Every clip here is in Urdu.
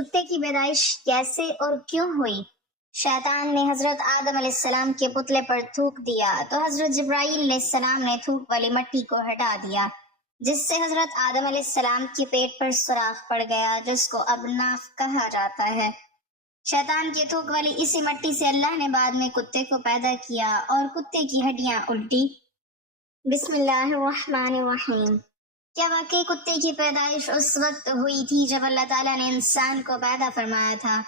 کتے کی پیدائش کیسے اور کیوں ہوئی؟ شیطان نے حضرت آدم علیہ السلام کے پتلے پر تھوک دیا تو حضرت جبرائیل علیہ السلام نے تھوک والی مٹی کو ہٹا دیا، جس سے حضرت آدم علیہ السلام کے پیٹ پر سوراخ پڑ گیا، جس کو اب ناف کہا جاتا ہے۔ شیطان کے تھوک والی اسی مٹی سے اللہ نے بعد میں کتے کو پیدا کیا اور کتے کی ہڈیاں الٹی۔ بسم اللہ الرحمن الرحیم۔ کیا واقعی کتے کی پیدائش اس وقت ہوئی تھی جب اللہ تعالیٰ نے انسان کو پیدا فرمایا تھا؟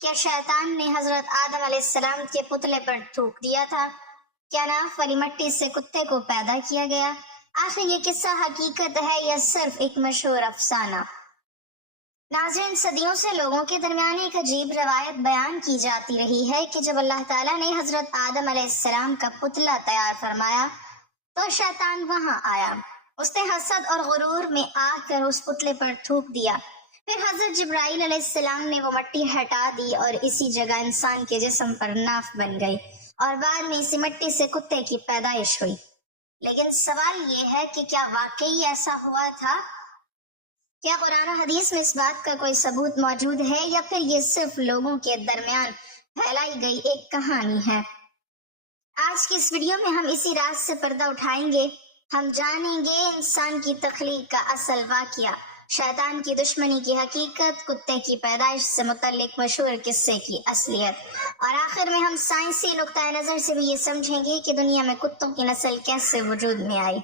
کیا شیطان نے حضرت آدم علیہ السلام کے پتلے پر تھوک دیا تھا؟ کیا ناف والی مٹی سے کتے کو پیدا کیا گیا؟ آخر یہ قصہ حقیقت ہے یا صرف ایک مشہور افسانہ؟ ناظرین، صدیوں سے لوگوں کے درمیان ایک عجیب روایت بیان کی جاتی رہی ہے کہ جب اللہ تعالیٰ نے حضرت آدم علیہ السلام کا پتلا تیار فرمایا تو شیطان وہاں آیا۔ اس نے حسد اور غرور میں آ کر اس پتلے پر تھوک دیا۔ پھر حضرت جبرائیل علیہ السلام نے وہ مٹی ہٹا دی اور اسی جگہ انسان کے جسم پر ناف بن گئی اور بعد میں اسی مٹی سے کتے کی پیدائش ہوئی۔ لیکن سوال یہ ہے کہ کیا واقعی ایسا ہوا تھا؟ کیا قرآن و حدیث میں اس بات کا کوئی ثبوت موجود ہے یا پھر یہ صرف لوگوں کے درمیان پھیلائی گئی ایک کہانی ہے؟ آج کی اس ویڈیو میں ہم اسی راز سے پردہ اٹھائیں گے۔ ہم جانیں گے انسان کی تخلیق کا اصل واقعہ، شیطان کی دشمنی کی حقیقت، کتے کی پیدائش سے متعلق مشہور قصے کی اصلیت، اور آخر میں ہم سائنسی نقطہ نظر سے بھی یہ سمجھیں گے کہ دنیا میں کتوں کی نسل کیسے وجود میں آئی۔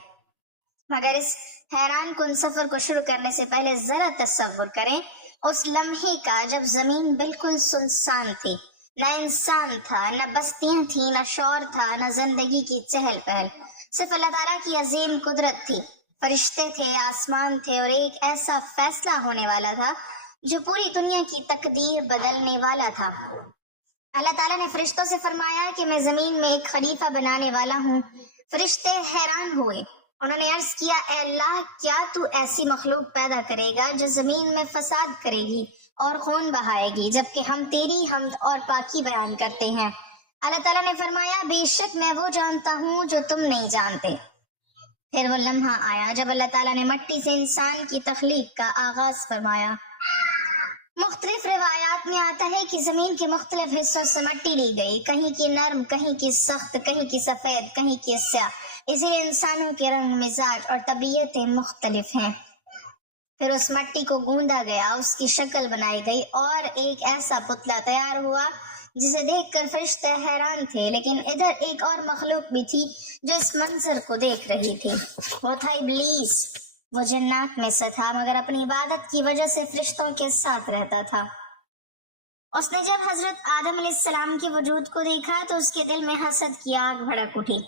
مگر اس حیران کن سفر کو شروع کرنے سے پہلے ذرا تصور کریں اس لمحے کا جب زمین بالکل سنسان تھی، نہ انسان تھا، نہ بستیاں تھیں، نہ شور تھا، نہ زندگی کی چہل پہل، صرف اللہ تعالیٰ کی عظیم قدرت تھی۔ فرشتے تھے، آسمان تھے اور ایک ایسا فیصلہ ہونے والا تھا جو پوری دنیا کی تقدیر بدلنے والا تھا۔ اللہ تعالیٰ نے فرشتوں سے فرمایا کہ میں زمین میں ایک خلیفہ بنانے والا ہوں۔ فرشتے حیران ہوئے، انہوں نے عرض کیا، اے اللہ، کیا تو ایسی مخلوق پیدا کرے گا جو زمین میں فساد کرے گی اور خون بہائے گی، جبکہ ہم تیری حمد اور پاکی بیان کرتے ہیں۔ اللہ تعالیٰ نے فرمایا، بے شک میں وہ جانتا ہوں جو تم نہیں جانتے۔ پھر وہ لمحہ آیا جب اللہ تعالیٰ نے مٹی سے انسان کی تخلیق کا آغاز فرمایا۔ مختلف روایات میں آتا ہے کہ زمین کے مختلف حصوں سے مٹی لی گئی، کہیں کی نرم، کہیں کی سخت، کہیں کی سفید، کہیں کی سیاہ، اسی لیے انسانوں کے رنگ، مزاج اور طبیعتیں مختلف ہیں۔ پھر اس مٹی کو گوندا گیا، اس کی شکل بنائی گئی اور ایک ایسا پتلا تیار ہوا جسے دیکھ کر فرشتے حیران تھے، لیکن ادھر ایک اور مخلوق بھی تھی جو اس منظر کو دیکھ رہی تھی۔ وہ تھا ابلیس۔ وہ جنات میں سے تھا مگر اپنی عبادت کی وجہ سے فرشتوں کے ساتھ رہتا تھا۔ اس نے جب حضرت آدم علیہ السلام کے وجود کو دیکھا تو اس کے دل میں حسد کی آگ بھڑک اٹھی۔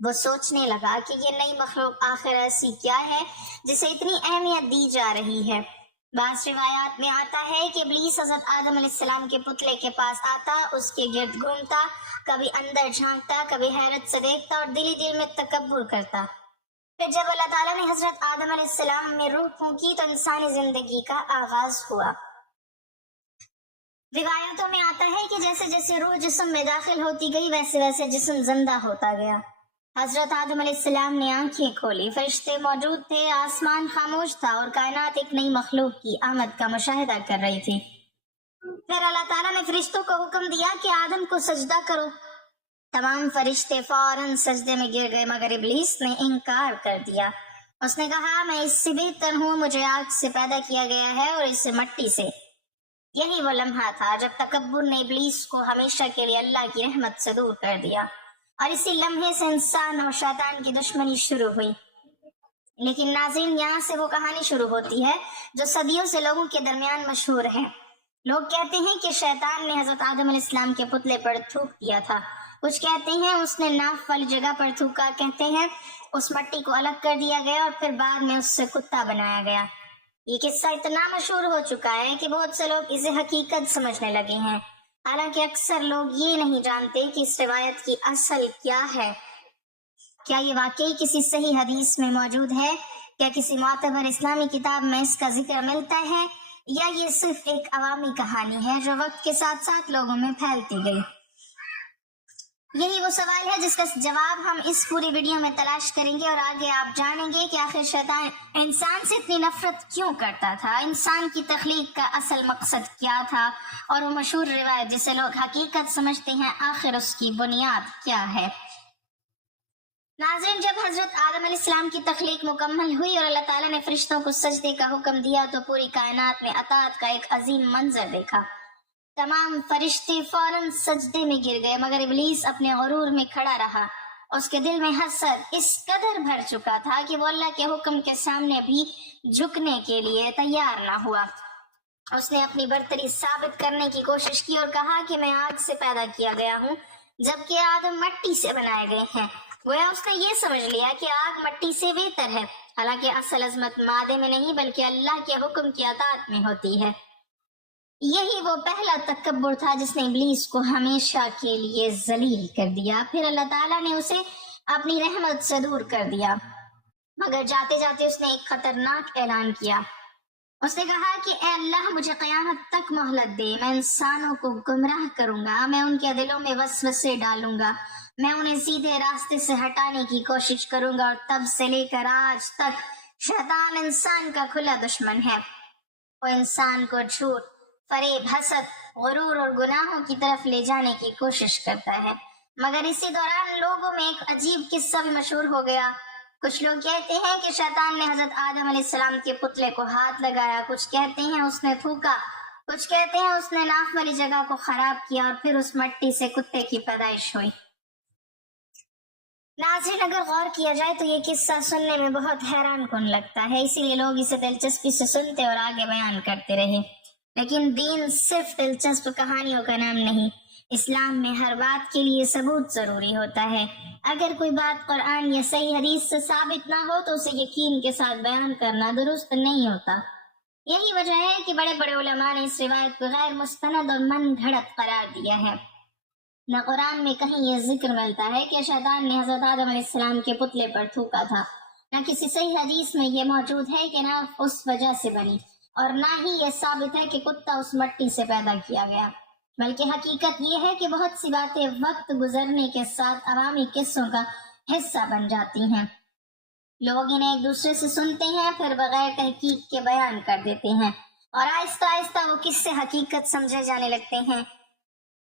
وہ سوچنے لگا کہ یہ نئی مخلوق آخر ایسی کیا ہے جسے اتنی اہمیت دی جا رہی ہے۔ بعض روایات میں آتا ہے کہ ابلیس حضرت آدم علیہ السلام کے پتلے کے پاس آتا، اس کے گرد گھومتا، کبھی اندر جھانکتا، کبھی حیرت سے دیکھتا اور دل ہی دل میں تکبر کرتا۔ پھر جب اللہ تعالیٰ نے حضرت آدم علیہ السلام میں روح پھونکی تو انسانی زندگی کا آغاز ہوا۔ روایتوں میں آتا ہے کہ جیسے جیسے روح جسم میں داخل ہوتی گئی ویسے ویسے جسم زندہ ہوتا گیا۔ حضرت آدم علیہ السلام نے آنکھیں کھولی، فرشتے موجود تھے، آسمان خاموش تھا اور کائنات ایک نئی مخلوق کی آمد کا مشاہدہ کر رہی تھی۔ پھر اللہ تعالیٰ نے فرشتوں کو حکم دیا کہ آدم کو سجدہ کرو۔ تمام فرشتے فوراً سجدے میں گر گئے مگر ابلیس نے انکار کر دیا۔ اس نے کہا، میں اس سے بہتر ہوں، مجھے آگ سے پیدا کیا گیا ہے اور اسے مٹی سے۔ یہی وہ لمحہ تھا جب تکبر نے ابلیس کو ہمیشہ کے لیے اللہ کی رحمت سے دور کر دیا، اور اسی لمحے سے انسان اور شیطان کی دشمنی شروع ہوئی۔ لیکن ناظرین، یہاں سے وہ کہانی شروع ہوتی ہے جو صدیوں سے لوگوں کے درمیان مشہور ہے۔ لوگ کہتے ہیں کہ شیطان نے حضرت آدم علیہ السلام کے پتلے پر تھوک دیا تھا، کچھ کہتے ہیں اس نے ناف والی جگہ پر تھوکا، کہتے ہیں اس مٹی کو الگ کر دیا گیا اور پھر بعد میں اس سے کتا بنایا گیا۔ یہ قصہ اتنا مشہور ہو چکا ہے کہ بہت سے لوگ اسے حقیقت سمجھنے لگے ہیں، حالانکہ اکثر لوگ یہ نہیں جانتے کہ اس روایت کی اصل کیا ہے۔ کیا یہ واقعی کسی صحیح حدیث میں موجود ہے؟ کیا کسی معتبر اسلامی کتاب میں اس کا ذکر ملتا ہے؟ یا یہ صرف ایک عوامی کہانی ہے جو وقت کے ساتھ ساتھ لوگوں میں پھیلتی گئی؟ یہی وہ سوال ہے جس کا جواب ہم اس پوری ویڈیو میں تلاش کریں گے، اور آگے آپ جانیں گے کہ آخر شیطان انسان سے اتنی نفرت کیوں کرتا تھا، انسان کی تخلیق کا اصل مقصد کیا تھا، اور وہ مشہور روایت جسے لوگ حقیقت سمجھتے ہیں آخر اس کی بنیاد کیا ہے۔ ناظرین، جب حضرت آدم علیہ السلام کی تخلیق مکمل ہوئی اور اللہ تعالیٰ نے فرشتوں کو سجدے کا حکم دیا تو پوری کائنات نے اطاعت کا ایک عظیم منظر دیکھا۔ تمام فرشتے فوراً سجدے میں گر گئے، مگر ابلیس اپنے غرور میں کھڑا رہا۔ اس کے دل میں حسد اس قدر بھر چکا تھا کہ وہ اللہ کے حکم کے سامنے بھی جھکنے کے لیے تیار نہ ہوا۔ اس نے اپنی برتری ثابت کرنے کی کوشش کی اور کہا کہ میں آگ سے پیدا کیا گیا ہوں جبکہ آدم مٹی سے بنائے گئے ہیں۔ گویا اس نے یہ سمجھ لیا کہ آگ مٹی سے بہتر ہے، حالانکہ اصل عظمت مادے میں نہیں بلکہ اللہ کے حکم کی اطاعت میں ہوتی ہے۔ یہی وہ پہلا تکبر تھا جس نے ابلیس کو ہمیشہ کے لیے ذلیل کر دیا۔ پھر اللہ تعالیٰ نے اسے اپنی رحمت سے دور کر دیا، مگر جاتے جاتے اس نے ایک خطرناک اعلان کیا۔ اس نے کہا کہ اے اللہ، مجھے قیامت تک مہلت دے، میں انسانوں کو گمراہ کروں گا، میں ان کے دلوں میں وسوسے ڈالوں گا، میں انہیں سیدھے راستے سے ہٹانے کی کوشش کروں گا، اور تب سے لے کر آج تک شیطان انسان کا کھلا دشمن ہے۔ وہ انسان کو جھوٹ، فریب، حسد، غرور اور گناہوں کی طرف لے جانے کی کوشش کرتا ہے۔ مگر اسی دوران لوگوں میں ایک عجیب قصہ بھی مشہور ہو گیا۔ کچھ لوگ کہتے ہیں کہ شیطان نے حضرت آدم علیہ السلام کے پتلے کو ہاتھ لگایا، کچھ کہتے ہیں اس نے تھوکا، کچھ کہتے ہیں اس نے ناک والی جگہ کو خراب کیا اور پھر اس مٹی سے کتے کی پیدائش ہوئی۔ ناظرین، اگر غور کیا جائے تو یہ قصہ سننے میں بہت حیران کن لگتا ہے، اسی لیے لوگ اسے دلچسپی سے سنتے اور آگے بیان کرتے رہے۔ لیکن دین صرف دلچسپ کہانیوں کا نام نہیں۔ اسلام میں ہر بات کے لیے ثبوت ضروری ہوتا ہے۔ اگر کوئی بات قرآن یا صحیح حدیث سے ثابت نہ ہو تو اسے یقین کے ساتھ بیان کرنا درست نہیں ہوتا۔ یہی وجہ ہے کہ بڑے بڑے علماء نے اس روایت کو غیر مستند اور من گھڑت قرار دیا ہے۔ نہ قرآن میں کہیں یہ ذکر ملتا ہے کہ شیطان نے حضرت آدم علیہ السلام کے پتلے پر تھوکا تھا، نہ کسی صحیح حدیث میں یہ موجود ہے کہ نہ اس وجہ سے بنی، اور نہ ہی یہ ثابت ہے کہ کتا اس مٹی سے پیدا کیا گیا۔ بلکہ حقیقت یہ ہے کہ بہت سی باتیں وقت گزرنے کے ساتھ عوامی قصوں کا حصہ بن جاتی ہیں۔ لوگ انہیں ایک دوسرے سے سنتے ہیں، پھر بغیر تحقیق کے بیان کر دیتے ہیں، اور آہستہ آہستہ وہ قصے حقیقت سمجھے جانے لگتے ہیں۔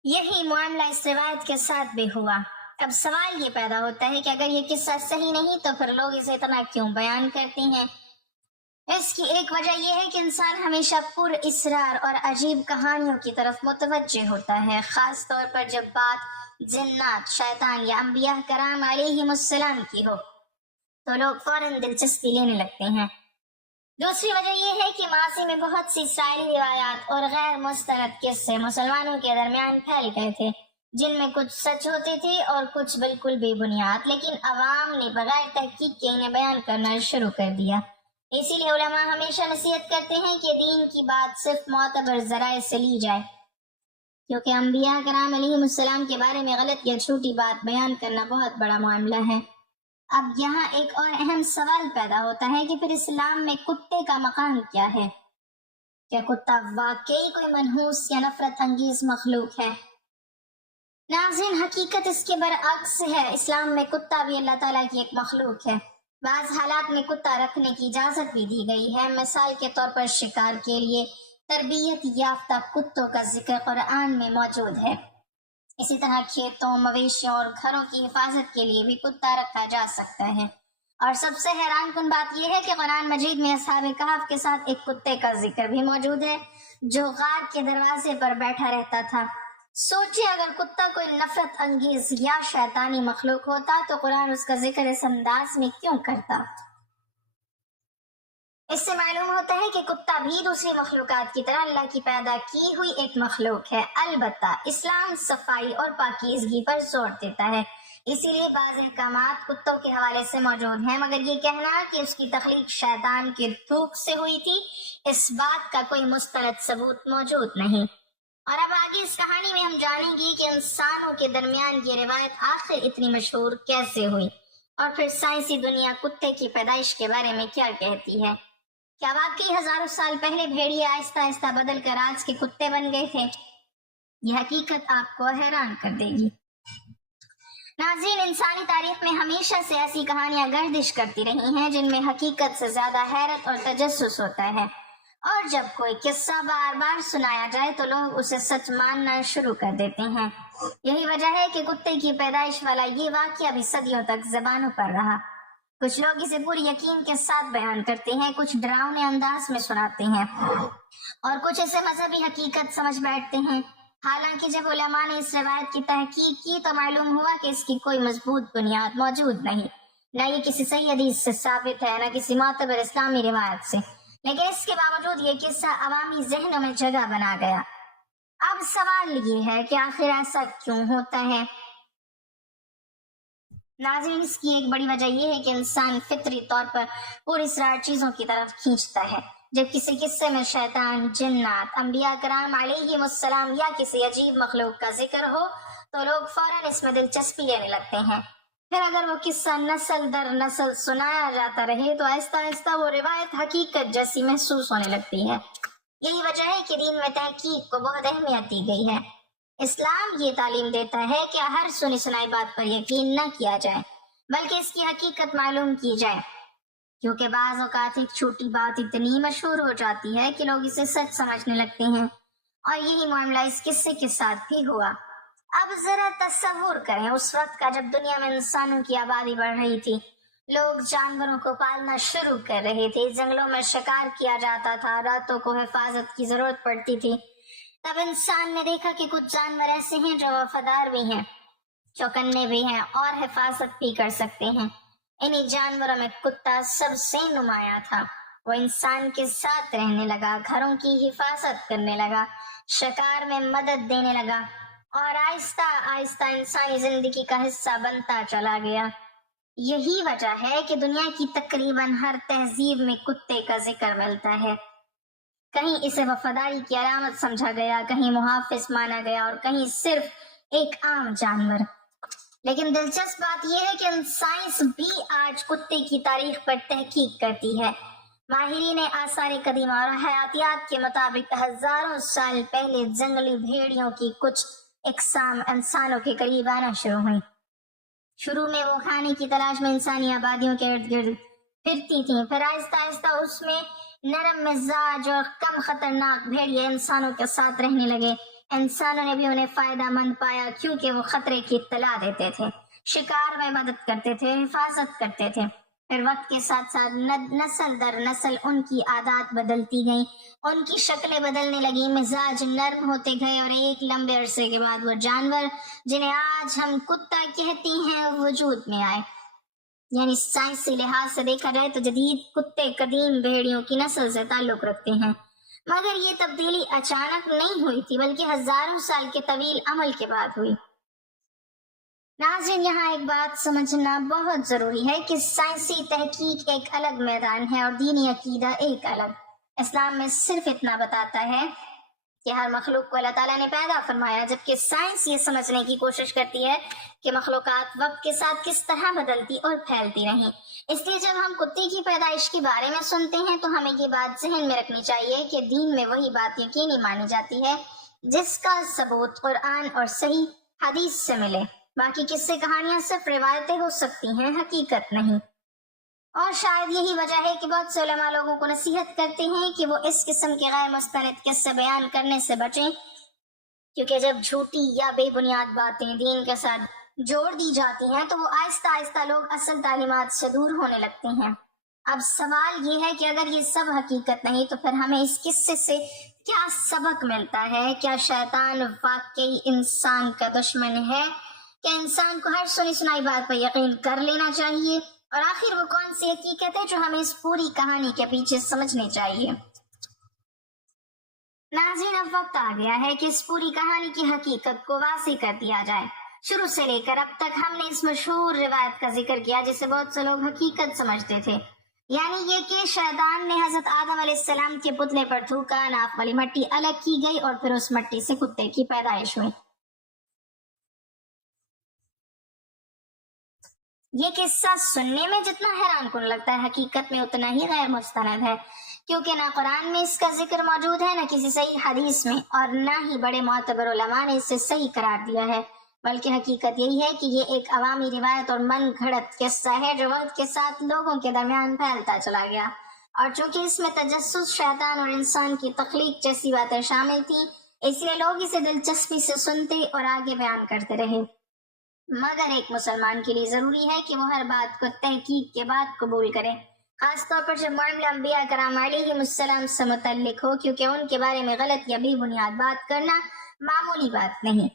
یہی معاملہ اس روایت کے ساتھ بھی ہوا۔ اب سوال یہ پیدا ہوتا ہے کہ اگر یہ قصہ صحیح نہیں تو پھر لوگ اسے اتنا کیوں بیان کرتے ہیں؟ اس کی ایک وجہ یہ ہے کہ انسان ہمیشہ پر اسرار اور عجیب کہانیوں کی طرف متوجہ ہوتا ہے، خاص طور پر جب بات جنات، شیطان یا انبیاء کرام علیہم السلام کی ہو تو لوگ فوراً دلچسپی لینے لگتے ہیں۔ دوسری وجہ یہ ہے کہ ماضی میں بہت سی اسرائیلی روایات اور غیر مستند قصے مسلمانوں کے درمیان پھیل گئے تھے، جن میں کچھ سچ ہوتے تھے اور کچھ بالکل بے بنیاد، لیکن عوام نے بغیر تحقیق کے انہیں بیان کرنا شروع کر دیا۔ اسی لیے علماء ہمیشہ نصیحت کرتے ہیں کہ دین کی بات صرف معتبر ذرائع سے لی جائے، کیونکہ انبیاء کرام علیہم السلام کے بارے میں غلط یا چھوٹی بات بیان کرنا بہت بڑا معاملہ ہے۔ اب یہاں ایک اور اہم سوال پیدا ہوتا ہے کہ پھر اسلام میں کتے کا مقام کیا ہے؟ کیا کتا واقعی کوئی منحوس یا نفرت انگیز مخلوق ہے؟ ناظرین، حقیقت اس کے برعکس ہے۔ اسلام میں کتا بھی اللہ تعالیٰ کی ایک مخلوق ہے۔ بعض حالات میں کتا رکھنے کی اجازت بھی دی گئی ہے، مثال کے طور پر شکار کے لیے تربیت یافتہ کتوں کا ذکر قرآن میں موجود ہے۔ اسی طرح کھیتوں، مویشیوں اور گھروں کی حفاظت کے لیے بھی کتا رکھا جا سکتا ہے۔ اور سب سے حیران کن بات یہ ہے کہ قرآن مجید میں اصحاب کہف کے ساتھ ایک کتے کا ذکر بھی موجود ہے جو غار کے دروازے پر بیٹھا رہتا تھا۔ سوچے اگر کتا کوئی نفرت انگیز یا شیطانی مخلوق ہوتا تو قرآن اس کا ذکر اس انداز میں کیوں کرتا؟ اس سے معلوم ہوتا ہے کہ کتا بھی دوسری مخلوقات کی طرح اللہ کی پیدا کی ہوئی ایک مخلوق ہے۔ البتہ اسلام صفائی اور پاکیزگی پر زور دیتا ہے، اسی لیے بعض احکامات کتوں کے حوالے سے موجود ہیں، مگر یہ کہنا کہ اس کی تخلیق شیطان کے تھوک سے ہوئی تھی، اس بات کا کوئی مستند ثبوت موجود نہیں۔ اور اب آگے اس کہانی میں ہم جانیں گے کہ انسانوں کے درمیان یہ روایت آخر اتنی مشہور کیسے ہوئی، اور پھر سائنسی دنیا کتے کی پیدائش کے بارے میں کیا کہتی ہے۔ کیا واقعی ہزاروں سال پہلے بھیڑیے آہستہ آہستہ بدل کر آج کے کتے بن گئے تھے؟ یہ حقیقت آپ کو حیران کر دے گی۔ ناظرین، انسانی تاریخ میں ہمیشہ سے ایسی کہانیاں گردش کرتی رہی ہیں جن میں حقیقت سے زیادہ حیرت اور تجسس ہوتا ہے، اور جب کوئی قصہ بار بار سنایا جائے تو لوگ اسے سچ ماننا شروع کر دیتے ہیں۔ یہی وجہ ہے کہ کتے کی پیدائش والا یہ واقعہ بھی صدیوں تک زبانوں پر رہا۔ کچھ لوگ اسے پوری یقین کے ساتھ بیان کرتے ہیں، کچھ ڈراؤنے انداز میں سناتے ہیں، اور کچھ اسے مذہبی حقیقت سمجھ بیٹھتے ہیں۔ حالانکہ جب علماء نے اس روایت کی تحقیق کی تو معلوم ہوا کہ اس کی کوئی مضبوط بنیاد موجود نہیں، نہ یہ کسی صحیح حدیث سے ثابت ہے، نہ کسی معتبر اسلامی روایت سے، لیکن اس کے باوجود یہ قصہ عوامی ذہنوں میں جگہ بنا گیا۔ اب سوال یہ ہے کہ آخر ایسا کیوں ہوتا ہے؟ ناظرین، اس کی ایک بڑی وجہ یہ ہے کہ انسان فطری طور پر پوری اسرار چیزوں کی طرف کھینچتا ہے۔ جب کسی قصے میں شیطان، جنات، انبیاء کرام علیہم السلام یا کسی عجیب مخلوق کا ذکر ہو تو لوگ فوراً اس میں دلچسپی لینے لگتے ہیں۔ پھر اگر وہ قصہ نسل در نسل سنایا جاتا رہے تو آہستہ آہستہ وہ روایت حقیقت جیسی محسوس ہونے لگتی ہے۔ یہی وجہ ہے کہ دین میں تحقیق کو بہت اہمیت دی گئی ہے۔ اسلام یہ تعلیم دیتا ہے کہ ہر سنی سنائی بات پر یقین نہ کیا جائے، بلکہ اس کی حقیقت معلوم کی جائے، کیونکہ بعض اوقات ایک چھوٹی بات اتنی مشہور ہو جاتی ہے کہ لوگ اسے سچ سمجھنے لگتے ہیں، اور یہی معاملہ اس قصے کے ساتھ بھی ہوا۔ اب ذرا تصور کریں اس وقت کا جب دنیا میں انسانوں کی آبادی بڑھ رہی تھی، لوگ جانوروں کو پالنا شروع کر رہے تھے، جنگلوں میں شکار کیا جاتا تھا، راتوں کو حفاظت کی ضرورت پڑتی تھی۔ تب انسان نے دیکھا کہ کچھ جانور ایسے ہیں جو وفادار بھی ہیں، چوکنے بھی ہیں اور حفاظت بھی کر سکتے ہیں۔ انہی جانوروں میں کتا سب سے نمایاں تھا۔ وہ انسان کے ساتھ رہنے لگا، گھروں کی حفاظت کرنے لگا، شکار میں مدد دینے لگا، اور آہستہ آہستہ انسانی زندگی کا حصہ بنتا چلا گیا۔ یہی وجہ ہے کہ دنیا کی تقریباً ہر تہذیب میں کتے کا ذکر ملتا ہے۔ کہیں اسے وفاداری کی علامت سمجھا گیا، کہیں محافظ مانا گیا، اور کہیں صرف ایک عام جانور۔ لیکن دلچسپ بات یہ ہے کہ سائنس بھی آج کتے کی تاریخ پر تحقیق کرتی ہے۔ ماہرین آثار قدیمہ اور حیاتیات کے مطابق ہزاروں سال پہلے جنگلی بھیڑیوں کی کچھ اقسام انسانوں کے قریب آنا شروع ہوئیں۔ شروع میں وہ کھانے کی تلاش میں انسانی آبادیوں کے ارد گرد پھرتی تھیں، پھر آہستہ آہستہ اس میں نرم مزاج اور کم خطرناک بھیڑیے انسانوں کے ساتھ رہنے لگے۔ انسانوں نے بھی انہیں فائدہ مند پایا کیونکہ وہ خطرے کی اطلاع دیتے تھے، شکار میں مدد کرتے تھے، حفاظت کرتے تھے۔ پھر وقت کے ساتھ ساتھ نسل در نسل ان کی عادات بدلتی گئیں، ان کی شکلیں بدلنے لگیں، مزاج نرم ہوتے گئے، اور ایک لمبے عرصے کے بعد وہ جانور جنہیں آج ہم کتا کہتے ہیں وجود میں آئے۔ یعنی سائنسی لحاظ سے دیکھا جائے تو جدید کتے قدیم بھیڑیوں کی نسل سے تعلق رکھتے ہیں، مگر یہ تبدیلی اچانک نہیں ہوئی تھی بلکہ ہزاروں سال کے طویل عمل کے بعد ہوئی۔ ناظرین، یہاں ایک بات سمجھنا بہت ضروری ہے کہ سائنسی تحقیق ایک الگ میدان ہے اور دینی عقیدہ ایک الگ۔ اسلام میں صرف اتنا بتاتا ہے کہ ہر مخلوق کو اللہ تعالیٰ نے پیدا فرمایا، جبکہ سائنس یہ سمجھنے کی کوشش کرتی ہے کہ مخلوقات وقت کے ساتھ کس طرح بدلتی اور پھیلتی رہیں۔ اس لیے جب ہم کتے کی پیدائش کے بارے میں سنتے ہیں تو ہمیں یہ بات ذہن میں رکھنی چاہیے کہ دین میں وہی بات یقینی مانی جاتی ہے جس کا ثبوت قرآن اور صحیح حدیث سے ملے۔ باقی قصے کہانیاں صرف روایتیں ہو سکتی ہیں، حقیقت نہیں۔ اور شاید یہی وجہ ہے کہ بہت سے علماء لوگوں کو نصیحت کرتے ہیں کہ وہ اس قسم کے غیر مستند قصے بیان کرنے سے بچیں، کیونکہ جب جھوٹی یا بے بنیاد باتیں دین کے ساتھ جوڑ دی جاتی ہیں تو وہ آہستہ آہستہ لوگ اصل تعلیمات سے دور ہونے لگتے ہیں۔ اب سوال یہ ہے کہ اگر یہ سب حقیقت نہیں تو پھر ہمیں اس قصے سے کیا سبق ملتا ہے؟ کیا شیطان واقعی انسان کا دشمن ہے؟ کیا انسان کو ہر سنی سنائی بات پر یقین کر لینا چاہیے؟ اور آخر وہ کون سی حقیقت ہے جو ہمیں اس پوری کہانی کے پیچھے سمجھنی چاہیے؟ ناظرین، اب وقت آ گیا ہے کہ اس پوری کہانی کی حقیقت کو واضح کر دیا جائے۔ شروع سے لے کر اب تک ہم نے اس مشہور روایت کا ذکر کیا جسے بہت سے لوگ حقیقت سمجھتے تھے، یعنی یہ کہ شیطان نے حضرت آدم علیہ السلام کے پتلے پر تھوکا، ناف والی مٹی الگ کی گئی اور پھر اس مٹی سے کتے کی پیدائش ہوئی۔ یہ قصہ سننے میں جتنا حیران کن لگتا ہے حقیقت میں اتنا ہی غیر مستند ہے، کیونکہ نہ قرآن میں اس کا ذکر موجود ہے، نہ کسی صحیح حدیث میں، اور نہ ہی بڑے معتبر علماء نے اسے صحیح قرار دیا ہے۔ بلکہ حقیقت یہی ہے کہ یہ ایک عوامی روایت اور من گھڑت قصہ ہے جو وقت کے ساتھ لوگوں کے درمیان پھیلتا چلا گیا، اور چونکہ اس میں تجسس، شیطان اور انسان کی تخلیق جیسی باتیں شامل تھیں، اس لیے لوگ اسے دلچسپی سے سنتے اور آگے بیان کرتے رہے۔ مگر ایک مسلمان کے لیے ضروری ہے کہ وہ ہر بات کو تحقیق کے بعد قبول کرے، خاص طور پر جب معاملہ انبیاء کرام علیہم السلام سے متعلق ہو، کیونکہ ان کے بارے میں غلط یا بے بنیاد بات کرنا معمولی بات نہیں۔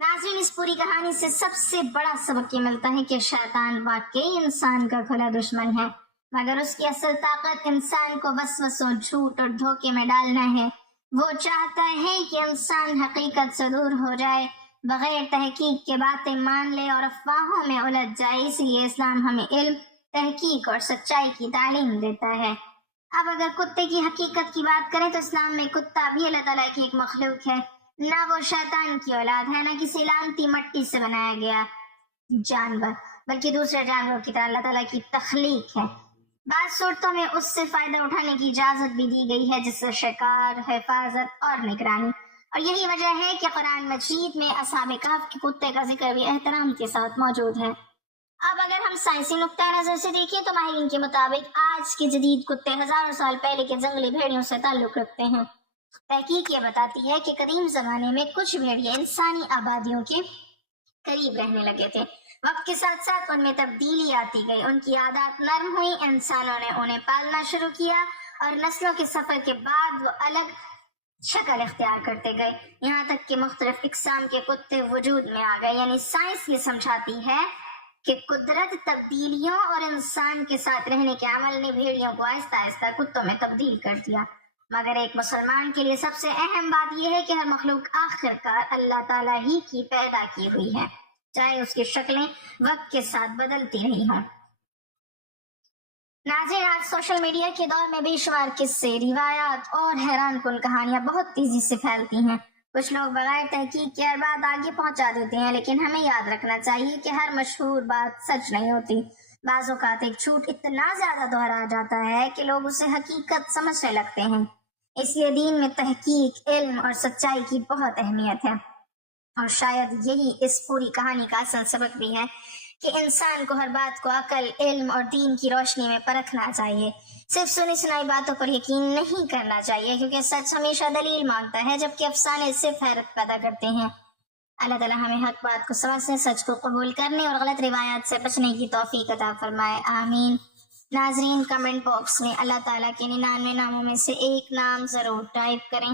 ناظرین، اس پوری کہانی سے سب سے بڑا سبق یہ ملتا ہے کہ شیطان واقعی انسان کا کھلا دشمن ہے، مگر اس کی اصل طاقت انسان کو وسوسوں، جھوٹ اور دھوکے میں ڈالنا ہے۔ وہ چاہتا ہے کہ انسان حقیقت سے دور ہو جائے، بغیر تحقیق کے باتیں مان لے اور افواہوں میں الجھ جائے۔ اس لیے اسلام ہمیں علم، تحقیق اور سچائی کی تعلیم دیتا ہے۔ اب اگر کتے کی حقیقت کی بات کریں تو اسلام میں کتا بھی اللہ تعالیٰ کی ایک مخلوق ہے، نہ وہ شیطان کی اولاد ہے، نہ کسی لعنتی مٹی سے بنایا گیا جانور، بلکہ دوسرے جانوروں کی طرح اللہ تعالیٰ کی تخلیق ہے۔ بعض صورتوں میں اس سے فائدہ اٹھانے کی اجازت بھی دی گئی ہے، جس سے شکار، حفاظت اور نگرانی، اور یہی وجہ ہے کہ قرآن مجید میں اصحاب کہف کے کتے کا ذکر بھی احترام کے ساتھ موجود ہے۔ اب اگر ہم سائنسی نقطۂ نظر سے دیکھیں تو ماہرین کے مطابق آج کے جدید کتے ہزاروں سال پہلے کے جنگلی بھیڑیوں سے تعلق رکھتے ہیں۔ تحقیق یہ بتاتی ہے کہ قدیم زمانے میں کچھ بھیڑیے انسانی آبادیوں کے قریب رہنے لگے تھے۔ وقت کے ساتھ ساتھ ان میں تبدیلی آتی گئی، ان کی عادات نرم ہوئی، انسانوں نے انہیں پالنا شروع کیا اور نسلوں کے سفر کے بعد وہ الگ شکل اختیار کرتے گئے، یہاں تک کہ مختلف اقسام کے کتے وجود میں آ گئے۔ یعنی سائنس یہ سمجھاتی ہے کہ قدرت تبدیلیوں اور انسان کے ساتھ رہنے کے عمل نے بھیڑیوں کو آہستہ آہستہ کتوں میں تبدیل کر دیا۔ مگر ایک مسلمان کے لیے سب سے اہم بات یہ ہے کہ ہر مخلوق آخرکار اللہ تعالیٰ ہی کی پیدا کی ہوئی ہے، چاہے اس کی شکلیں وقت کے ساتھ بدلتی رہی ہوں۔ ناظرین، آج سوشل میڈیا کے دور میں بے شمار قصے، روایات اور حیران کن کہانیاں بہت تیزی سے پھیلتی ہیں۔ کچھ لوگ بغیر تحقیق کے ہر بات آگے پہنچا دیتے ہیں، لیکن ہمیں یاد رکھنا چاہیے کہ ہر مشہور بات سچ نہیں ہوتی۔ بعض اوقات ایک جھوٹ اتنا زیادہ دہرایا جاتا ہے کہ لوگ اسے حقیقت سمجھنے لگتے ہیں۔ اس لیے دین میں تحقیق، علم اور سچائی کی بہت اہمیت ہے، اور شاید یہی اس پوری کہانی کا اصل سبق بھی ہے کہ انسان کو ہر بات کو عقل، علم اور دین کی روشنی میں پرکھنا چاہیے۔ صرف سنی سنائی باتوں پر یقین نہیں کرنا چاہیے، کیونکہ سچ ہمیشہ دلیل مانگتا ہے، جبکہ افسانے صرف حیرت پیدا کرتے ہیں۔ اللہ تعالیٰ ہمیں حق بات کو سمجھنے، سچ کو قبول کرنے اور غلط روایات سے بچنے کی توفیق عطا فرمائے، آمین۔ ناظرین، کمنٹ باکس میں اللہ تعالیٰ کے 99 ناموں میں سے ایک نام ضرور ٹائپ کریں۔